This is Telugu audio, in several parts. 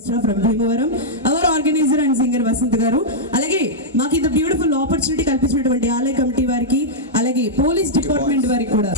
from Bhimavaram, our organizer and singer Vasant garu, alage maaki the beautiful opportunity kalpinచినటువంటి ఆలయ కమిటీ వారికి అలాగే పోలీస్ డిపార్ట్మెంట్ వారికి కూడా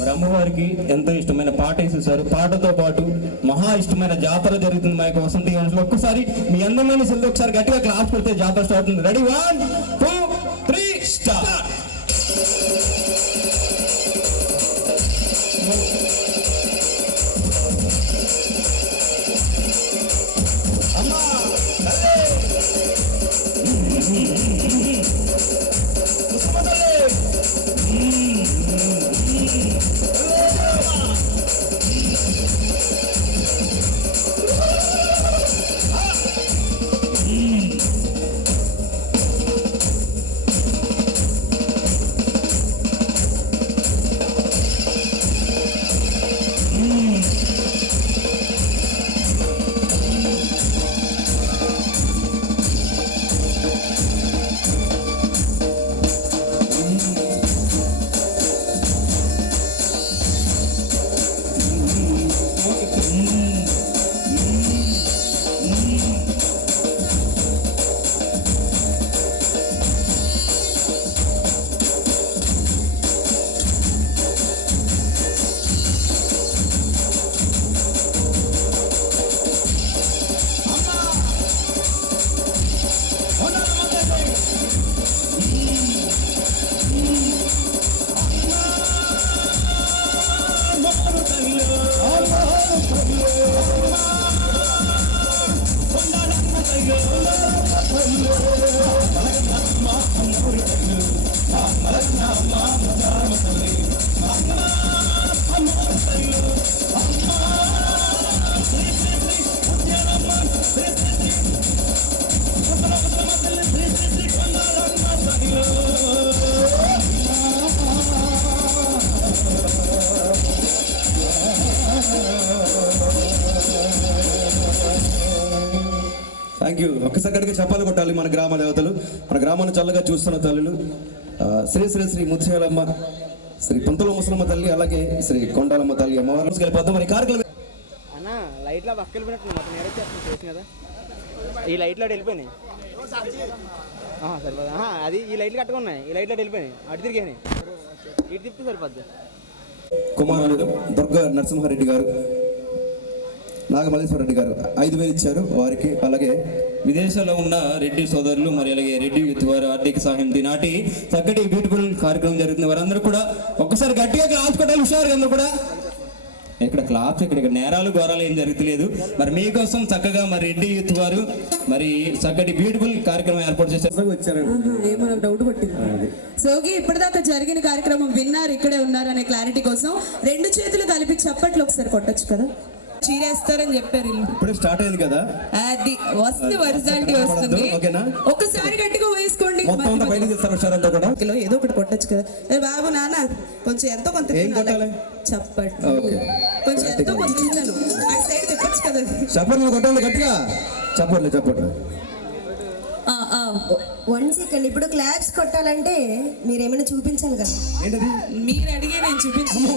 మరి అమ్మవారికి ఎంతో ఇష్టమైన పాట వేసేసారు. పాటతో పాటు మహా ఇష్టమైన జాతర జరుగుతుంది మా యొక్క వసంత యూనివర్సిటీలో. ఒక్కసారి మీ అందమైన సెల్ ఒకసారి గట్టిగా క్లాస్ పెడితే జాతర స్టార్ట్ అవుతుంది. Ready 1 2 3 start. Thank you. ఒక్కసారి గట్టిగా చెప్పాలి కొట్టాలి మన గ్రామ దేవతలు, మన గ్రామాన్ని చల్లగా చూస్తున్న తల్లులు శ్రీ శ్రీ శ్రీ ముత్యాలమ్మ, శ్రీ పంతుల ముసలమ్మ తల్లి, అలాగే శ్రీ కొండాలమ్మ తల్లి అమ్మవారు వెళ్ళిపోతాం. మరి కార్యక్రమం అన్న లైట్లో పక్క వెళ్ళిపోయినట్టు మొత్తం నేరేస్తాను చేసిన కదా, ఈ లైట్లో వెళ్ళిపోయినాయి సరిపోదా, అది ఈ లైట్లు కట్టుకున్నాయి, ఈ లైట్లో వెళ్ళిపోయినాయి, అటు తిరిగాయి, ఇటు తిప్పితే సరిపోద్ది. కుమారుడు దుర్గా నరసింహారెడ్డి గారు, నాగమల్లేశ్వర రెడ్డి గారు 5,000 ఇచ్చారు వారికి. అలాగే విదేశాల్లో ఉన్న రెడ్డి సోదరులు మరి అలాగే రెడ్డి యూత్ వారు ఆర్థిక సహాయం నాటి చక్కటి బ్యూటిఫుల్ కార్యక్రమం జరుగుతుంది. వారందరూ కూడా ఒక్కసారి గట్టిగా క్లాస్ కొట్టాలి. హుషారుగా అందరూ కూడా ఇక్కడ క్లాస్ ఇక్కడ నేరాలు ఘోరాలు ఏం జరుగుతలేదు. మరి మీకోసం చక్కగా మరి రెడ్డి యూత్ వారు మరి చక్కటి బ్యూటిఫుల్ కార్యక్రమం ఏర్పాటు చేశారు. ఏమో నాకు డౌట్ పట్టింది. సోగి ఇప్పటిదాకా జరిగిన కార్యక్రమం విన్నారు, ఇక్కడే ఉన్నారు అనే క్లారిటీ కోసం 2 చేతులు కలిపి చప్పట్లు ఒకసారి కొట్టచ్చు కదా. చీరేస్తారని చెప్పారు, ఇప్పుడే స్టార్ట్ అయింది కదా, అది వస్తుంది, ఒరిజినాలిటీ వస్తుంది. ఒక్కసారి గట్టిగా వేసుకోండి, ఏదో ఒకటి కొట్టచ్చు కదా. బాబు నాన్న కొంచెం ఎంతో కొంత చప్పట్లు, కొంచెం ఎంతో కొంత ఇస్తాను, ఆ సైడ్ తిప్పచ్చు కదా. చప్పట్లు కొట్టాలి గట్టిగా, చప్పట్లు చప్పట్లు. 1 సెకండ్. ఇప్పుడు క్లాప్స్ కొట్టాలంటే మీరేమైనా చూపించాలి కదా. మీరు అడిగే నేను చూపించాను.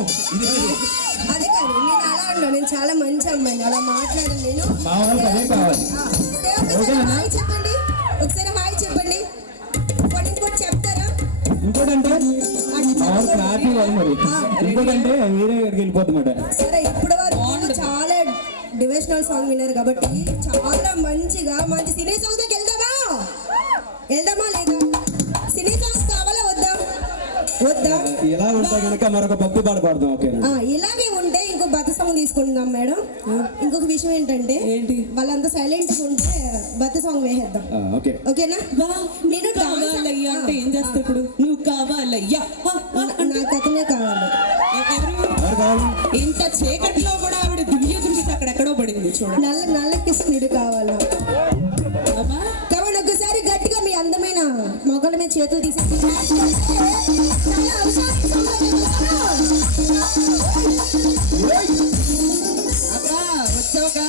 అదే కాదు, నేను అలా అన్నా, నేను చాలా మంచి అమ్మాయిని, అలా మాట్లాడాను నేను. హాయ్ చెప్పండి, ఒకసారి హాయ్ చెప్పండి. ఇంకోటి చెప్తారా? సరే, ఇప్పుడు వరకు చాలా డివోషనల్ సాంగ్ విన్నారు కాబట్టి చాలా మంచిగా మంచి సినీ సాంగ్ దగ్గర వెళ్దామా లేదా? సినీ సాంగ్స్ కావాలా వద్దా? ఎలా ఉంటే కనుక మరొక భక్తి పాట పాడదాం. ఓకేనా? ఇలాగే ఉంటే ఇంకో బత సాంగ్ తీసుకుందాం మేడం. ఇంకొక విషయం ఏంటంటే ఏంటి? వాళ్ళంతా సైలెంట్ గా ఉంటే బత సాంగ్ వేసేద్దాం. ఓకే. ఓకేనా? నేను కావాలయ్యా అంటే ఏం చేస్తావు ఇప్పుడు? నువ్వు కావాలయ్యా నాకు అతనే కావాలి. ఎవరు కావాలి? ఇంత చీకట్లో కూడా ఆవిడ దివ్య దృష్టి అక్కడెక్కడో పడింది చూడండి. నల్ల కృష్ణుడు కావాలి. అమ్మా కాబట్టి ఒకసారి గట్టిగా మీ అందమైన మొగల మీద చేతులు తీసి అక్క వచ్చావుగా.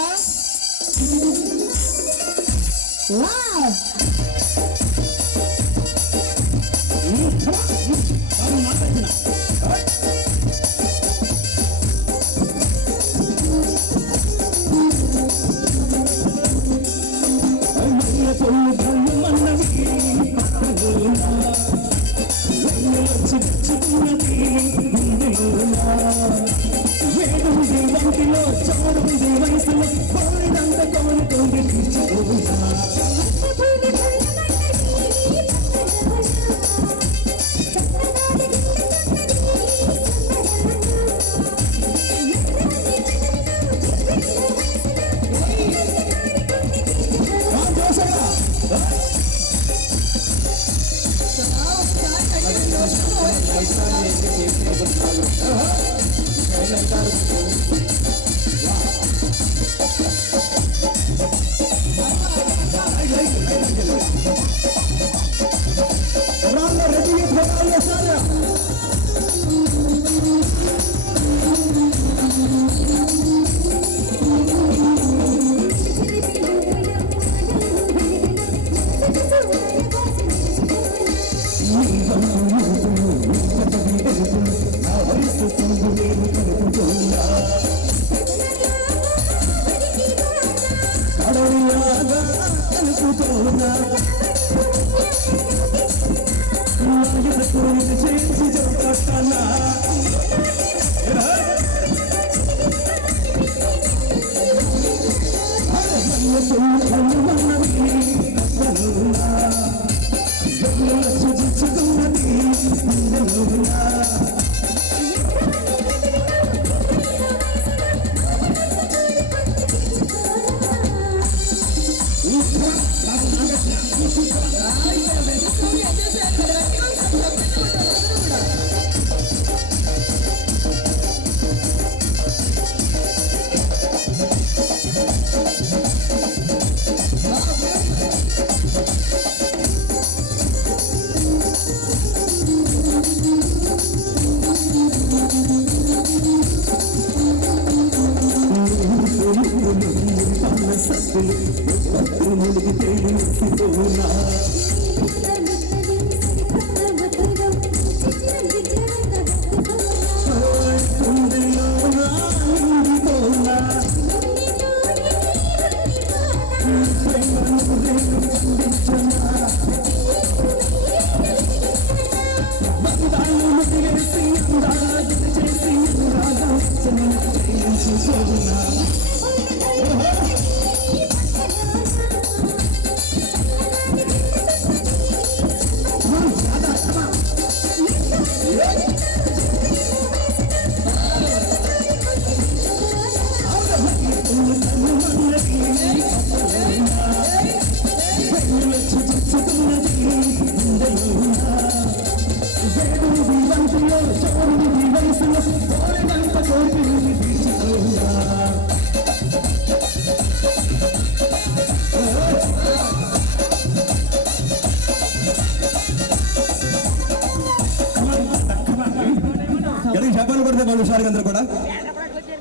చెప్పాలి కొడితే మన హుషారుగా అందరూ కూడా.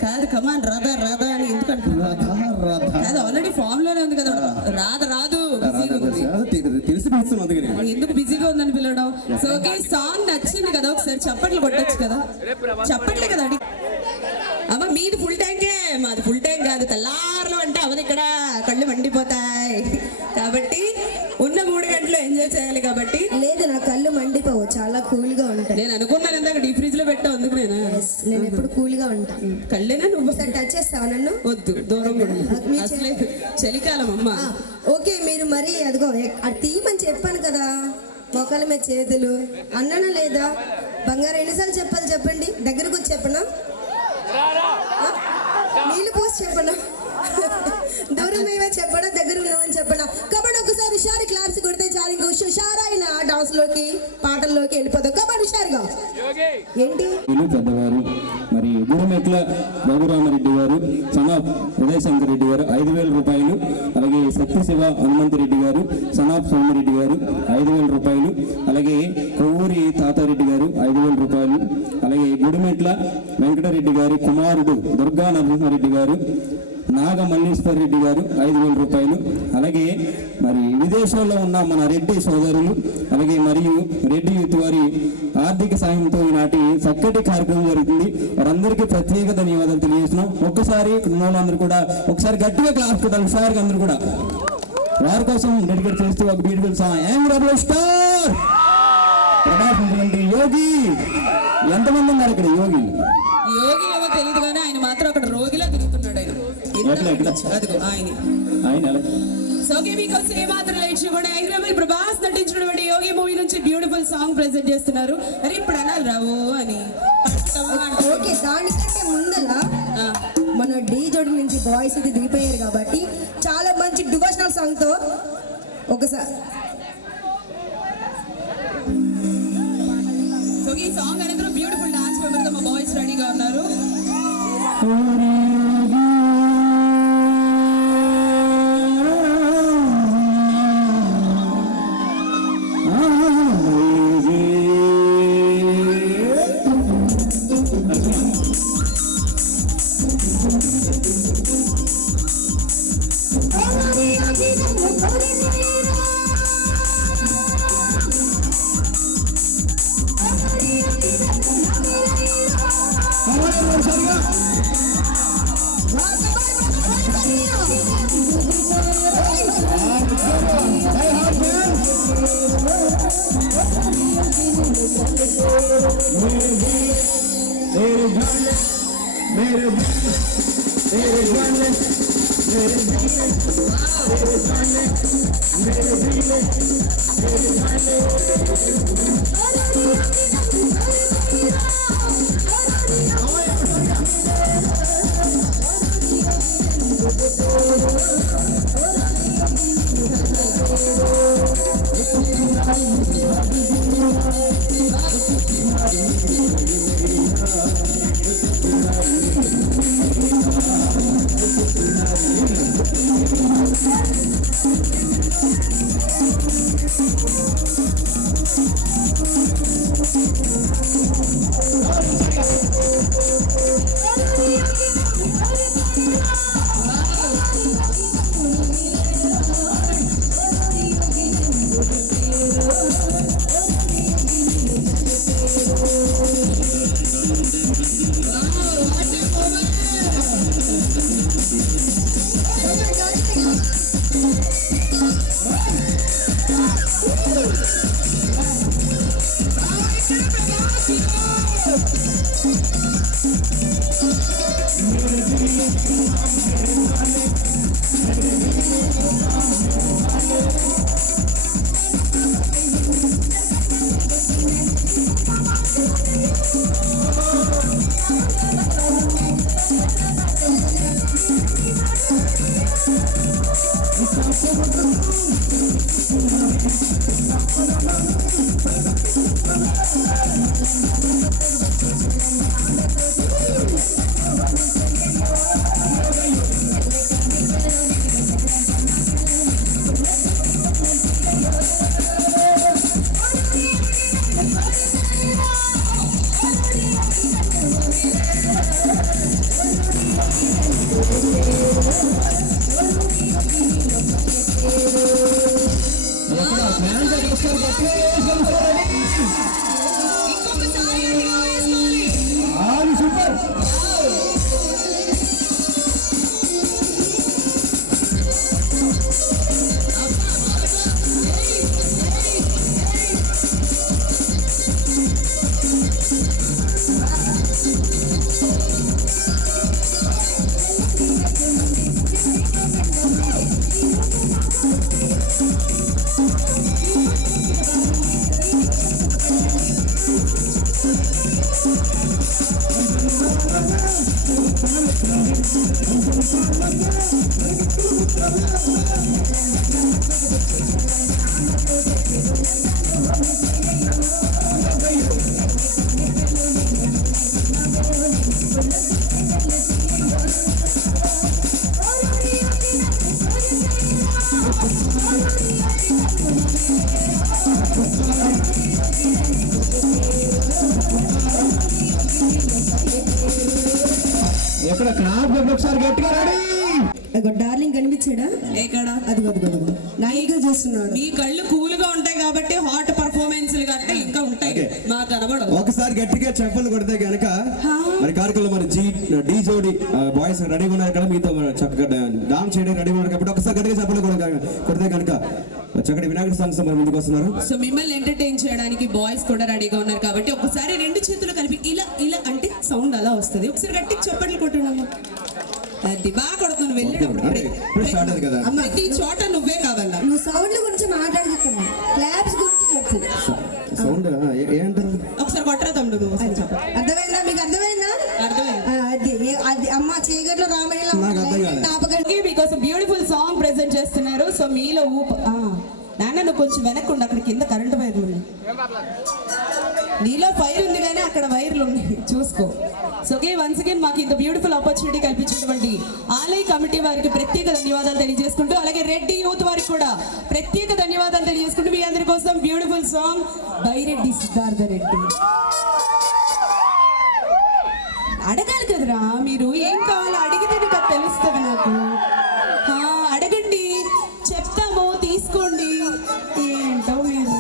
కాదు కమాన్ రాధా రాధా అని ఎందుకంటే కాదు ఆల్రెడీ ఫామ్ లోనే ఉంది కదా. రాదు తెలిసి పిలుస్తున్నాం అందుకని. ఎందుకు బిజీగా ఉందని పిలవడం. సో ఓకే సాంగ్ నచ్చింది కదా, ఒకసారి చప్పట్లు కొట్టచ్చు కదా. చప్పట్లే కదా అడి అమ్మ. మీది ఫుల్ ట్యాంకే, మాది ఫుల్ ట్యాంక్ కాదు. తెల్లారులు అంటే అవది ఇక్కడ కళ్ళు మండిపోతాయి. కాబట్టి ఉన్న 3 గంటలు ఎంజాయ్ చేయాలి. కాబట్టి లేదు నా కళ్ళు మండిపోవు, చాలా కూల్ గా ఉంటాయి. నేను అనుకున్నాను ఇందాక డీప్ ఫ్రిడ్జ్ లో పెట్టావు అందుకు నేను ఎప్పుడు కూల్ గా ఉంటాను. కళ్ళేనా నువ్వు టచ్ చేస్తావా నన్ను? వద్దు దూరం అసలే చలికాలం అమ్మ. ఓకే మీరు మరి అదిగో అది తీయమని చెప్పాను కదా, మొక్కల మీద చేతులు అన్నానా లేదా? బంగారం ఎన్నిసార్లు చెప్పాలి చెప్పండి, దగ్గరకు వచ్చి చెప్పనా, నీళ్ళు పోసి చెప్పనా, దూరం ఏమో చెప్పడా, దగ్గర ఉన్నామని చెప్పడా. కాబట్టి ఒకసారి హుషారు క్లాప్స్ కొడితే చాలు, ఇంకా హుషారైన డాన్స్ లోకి పాటల్లోకి వెళ్ళిపోతాం. కాబట్టి హుషారుగా ఏంటి పెద్దవారు మరి గురుమెట్ల రఘురామరెడ్డి గారు, సనాబ్ ఉదయశంకర్ రెడ్డి గారు 5,000 రూపాయలు. అలాగే శక్తి శివ హనుమంతరెడ్డి గారు, సనాబ్ సోమిరెడ్డి గారు 5,000 రూపాయలు. అలాగే కొవ్వూరి తాతారెడ్డి గారు 5,000 రూపాయలు. అలాగే గుడిమెట్ల వెంకటరెడ్డి గారి కుమారుడు దుర్గా నరసింహారెడ్డి గారు, నాగ మల్లీశ్వర్ రెడ్డి గారు 5,000 రూపాయలు. అలాగే మరి విదేశాల్లో ఉన్న మన రెడ్డి సోదరులు, అలాగే మరియు రెడ్డి యూత్ వారి ఆర్థిక సాయంతో ఈనాటి చక్కటి కార్యక్రమం జరుగుతుంది. వారందరికీ ప్రత్యేక ధన్యవాదాలు తెలియజేస్తున్నాం. ఒక్కసారి అందరూ కూడా ఒకసారి గట్టిగా క్లాస్ కొట్టాలి. సార్కి అందరూ కూడా వారి కోసం డెడికేట్ చేస్తూ ఒక beautiful song young rebel star Prabhas Yogi. ఎంతమంది ఉన్నారు ఇక్కడ యోగి? యోగి ఏమో తెలియదు కానీ ఆయన మాత్రం అక్కడ రోగిలా తిరుగుతున్నాడు. అదిగో ఆయన సో మీకోసం ఏమాత్రం లేచి కూడా హైదరాబాద్ ప్రభాస్ నటించినటువంటి యోగి మూవీ నుంచి బ్యూటిఫుల్ సాంగ్ ప్రెజెంట్ చేస్తున్నారు. మరి ఇప్పుడు అనాలి రావు అని. ఓకే, దానికంటే ముందల మన డీ జోడి నుంచి బాయ్స్ ఇది దిగిపోయారు కాబట్టి చాలా మంచి డివోషనల్ సాంగ్ తో ఒకసారి సో ఈ సాంగ్ అనేది బ్యూటిఫుల్ డాన్స్ మెంబర్ తో మా బాయ్స్ రెడీగా ఉన్నారు. ఎక్కడ క్లాప్ ఒకసారి గట్టిగా రెడీ. డార్లింగ్ కనిపించాడా? ఎక్కడ? అదిగో నాయిగా చేస్తున్నాడు. మీ కళ్ళు కూల్ గా ఉంటాయి కాబట్టి హాట్ పర్ఫార్మెన్స్ గట్టే ఇంకా ఉంటాయి, మాకు కనబడదు. ఒకసారి గట్టిగా చెప్పలు కొడితే కనుక మరి కార్యక్రమం మరి డీ జోడి బాయ్స్ రెడీగా ఉన్నారు కదా, మీతో చక్కగా డాన్స్ చేయడానికి రెడీగా ఉన్నారు కాబట్టి ఒకసారి గట్టిగా చెప్పలు కొడితే కనుక చక్కటి వినాయకుడి సాంగ్స్ మరి ముందుకు వస్తున్నారు. సో మిమ్మల్ని ఎంటర్టైన్ చేయడానికి బాయ్స్ కూడా రెడీగా ఉన్నారు కాబట్టి ఒకసారి రెండు చేతులు కలిపి ఇలా ఇలా అంటే సౌండ్ అలా వస్తుంది. ఒకసారి గట్టి చప్పట్లు కొట్టడమ్మా. అది బాగా కొడుతున్నాను వెళ్ళేటప్పుడు కదా ప్రతి చోట నువ్వే కావాలా. నువ్వు సౌండ్ గురించి మాట్లాడుతున్నా, క్లాప్స్ గురించి చెప్పు. సౌండ్ ఏంటారు? ఒకసారి కొట్టరా తమ్ముడు నువ్వు. అర్థమైందా? మీకు అర్థమైందా? అర్థమైంది. అది అమ్మ చీకట్లో రామణిలో మీకోసం బ్యూటిఫుల్ సాంగ్ ప్రెజెంట్ చేస్తున్నారు. సో మీలో నాన్న నువ్వు కొంచెం వెనక్కుండా, అక్కడ కింద కరెంట్ వైర్లు ఉన్నాయి. నీలో ఫైర్ ఉంది కానీ అక్కడ వైర్లు ఉన్నాయి, చూసుకో. సో వన్స్ అగైన్ మాకు ఇంత బ్యూటిఫుల్ ఆపర్చునిటీ కల్పించినటువంటి ఆలయ కమిటీ వారికి ప్రత్యేక ధన్యవాదాలు తెలియజేసుకుంటూ, అలాగే రెడ్డి యూత్ వారికి కూడా ప్రత్యేక ధన్యవాదాలు తెలియజేసుకుంటూ మీ అందరి కోసం బ్యూటిఫుల్ సాంగ్ బైరెడ్డి సిద్ధార్థ రెడ్డి. అడగాలి కదరా మీరు, ఏం కావాలో అడిగితే నీకు అది తెలుస్తుంది. నాకు అడగండి, చెప్తాము, తీసుకోండి. ఏంటో మీరు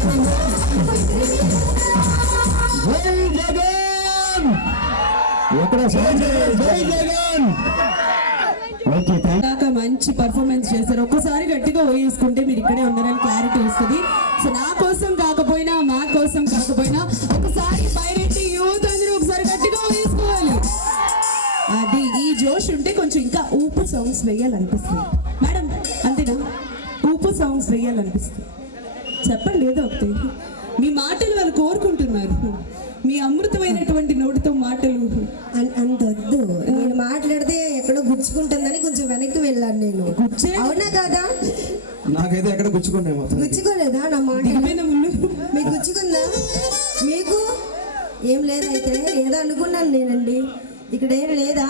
జై జగన్ ఎక్కడ జై జగన్ ఓకే దాకా మంచి పర్ఫార్మెన్స్ చేశారు. ఒక్కసారి గట్టిగా వేసుకుంటే మీరు ఇక్కడే ఉన్నారని క్లారిటీ వస్తుంది. సో నా కోసం కాకపోయినా మా కోసం కాకపోయినా ఒకసారి పైరెట్టి యూత్ అందరూ ఒకసారి గట్టిగా వేసుకోవాలి. అది ఈ జోష్ ఉంటే కొంచెం ఇంకా ఊపు సాంగ్స్ వేయాలనిపిస్తుంది. మేడం అంతేనా? ఊపు సాంగ్స్ వేయాలనిపిస్తుంది. చెప్పండి ఏదో ఒకటి. మీ మాటలు వాళ్ళు కోరుకుంటున్నారు. మీ అమృతమైనటువంటి నోటితో మాటలు అంతొద్దు. నేను మాట్లాడితే ఎక్కడో గుచ్చుకుంటుందని కొంచెం వెనక్కి వెళ్ళాను నేను. అవునా కాదా? నాకైతే ఎక్కడ గుచ్చుకున్నాయి మొత్తం. గుచ్చుకోలేదా నా మాట? మీకు గుచ్చుకుందా? మీకు ఏం లేదైతే ఏదో అనుకున్నాను నేనండి. ఇక్కడ ఏం లేదా?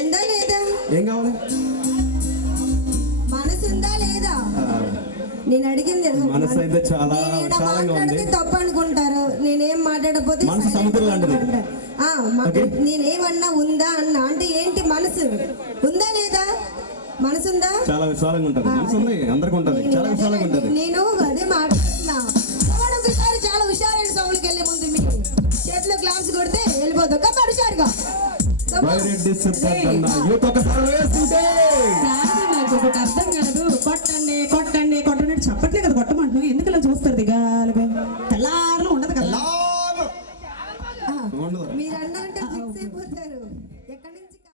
ఉందా లేదా? ఏం కావాలి? మనసు ఉందా లేదా? నేను అడిగింది మనసు అయితే చాలా మాట్లాడితే తప్పు అనుకుంటారు. నేనేం మాట్లాడకపోతే మనసు సముద్రం లాంటిది. నేనేమన్నా ఉందా అన్నా అంటే ఏంటి? మనసు ఉందా లేదా? మనసు ఉందా? చాలా విశాలంగా ఉంటది. మనసు ఉంది, అందరికి ఉంటది, చాలా విశాలంగా ఉంటది. నేను అదే మాట్లాడుతున్నా. ఒకసారి చాలా హుషారైన సౌండ్కి వెళ్ళే ముందు మీ చేతిలో గ్లాస్ కొడితే వెళ్ళిపోతాం. కాబట్టి హుషారుగా యూత్ ఒకసారి